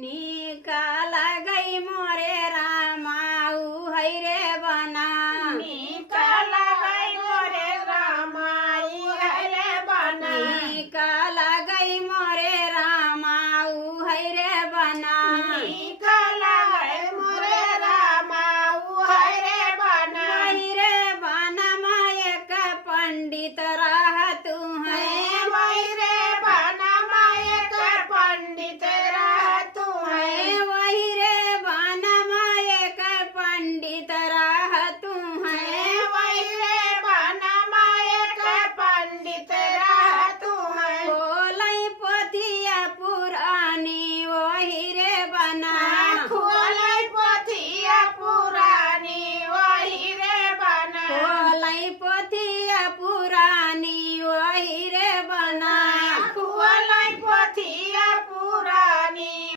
निकाल गई मोरे रामाऊ है रे बना निकाल गई मोरे रामाई है बना निकाल गई मोरे रामाऊ है रे बना निकाल गई मोरे रामाऊ है बना वही रे बना मायक पंडित रह तू है वही रे बना मायक पंडित रह तू है वही रे बना मायक पंडित रह तू है वही रे बना मायक पंडित रह तू है बोलई पोथिया पुरानी वही रे बना